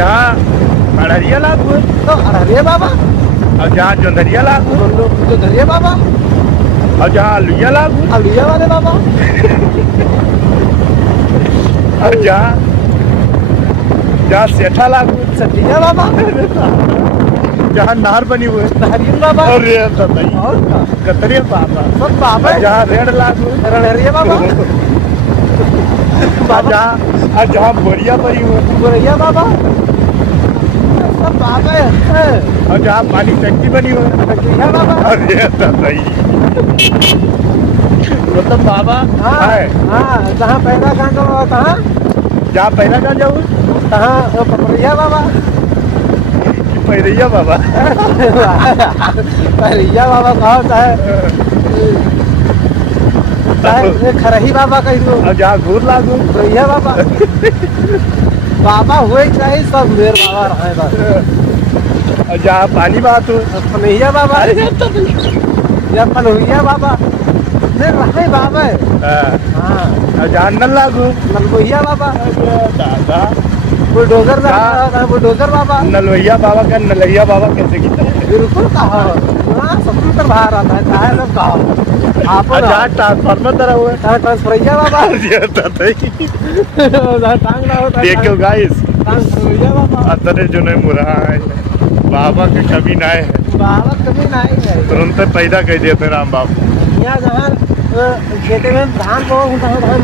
जहाँ अड़हरिया लागू है तो अड़हरिया बाबा, और जहाँ जोंधरिया लागू है जो धरिया बाबा, और जहाँ अलुइया लागू है अलिया वाले बाबा, और जहाँ जहाँ सेठा लागू है सटिया बाबा, जहाँ नहर बनी हुई है नहरिया बाबा, अरे सतही और का कतरिया बाबा सब बाबा और जहाँ रेड लागू है रणहरिया बाबा, और जहाँ बोरिया बनी हुई है गोरैया बाबा, सब बाबा है। और जहाँ पानी टंकी बनी हुई है सटिया बाबा, अरे सतही मतलब बाबा हाँ है हाँ, जहाँ पैदा कांड हुआ कहाँ, जहाँ पहला कहाँ जाऊँ कहाँ पपरिया बाबा, पैरैया बाबा पपरिया बाबा कहाँ होता है, चाहे खरही बाबा कह दो, और जहाँ घूर लागू गोरैया बाबा, बाबा हुए चाहे सब मेर बाबा रहे बस, और जहाँ पानी बात हो पनैया बाबा या पनहुइया बाबा मेर रहे बाबा है। हाँ, और जहाँ नल लागू नलगोहिया बाबा, दादा बुलडोजर बाबा, बुलडोजर बाबा, नलवैया बाबा का नलैया बाबा कैसे की तरह बिल्कुल कहा स्वतंत्र बाहर आता है, चाहे सब कहा आप और जहाँ ट्रांसफार्मर तरह हुआ ट्रांसफरैया बाबा, टांग ना होता देखो गाइस ट्रांसफरैया बाबा, अतरे जो नहीं मुरहा है बाबा की कभी ना है बाबा कभी नहीं है। तुरंत पैदा कर देते राम बाबू यहाँ जहाँ खेते में धान बो तहाँ धान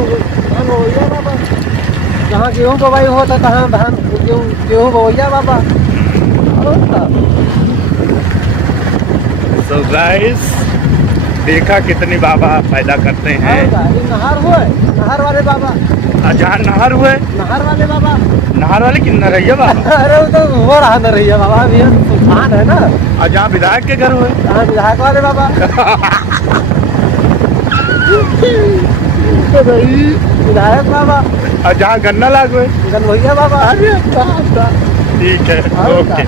बोइया बाबा, जहाँ गेहूँ बोवाई होता तहाँ धान गेहूँ बोइया बाबा। सो गाइस देखा कितनी बाबा पैदा करते हैं नहर हुए, नहर वाले बाबा, और जहाँ नहर हुए नहर वाले बाबा, नहर वाले की नरैया बाबा अरे वो तो हो रहा न रही है बाबा, अभी सुल्तान है ना, और जहाँ विधायक के घर हुए जहाँ विधायक वाले बाबा, विधायक बाबा, और जहाँ गन्ना लागू है गनभैया बाबा। ठीक है ओके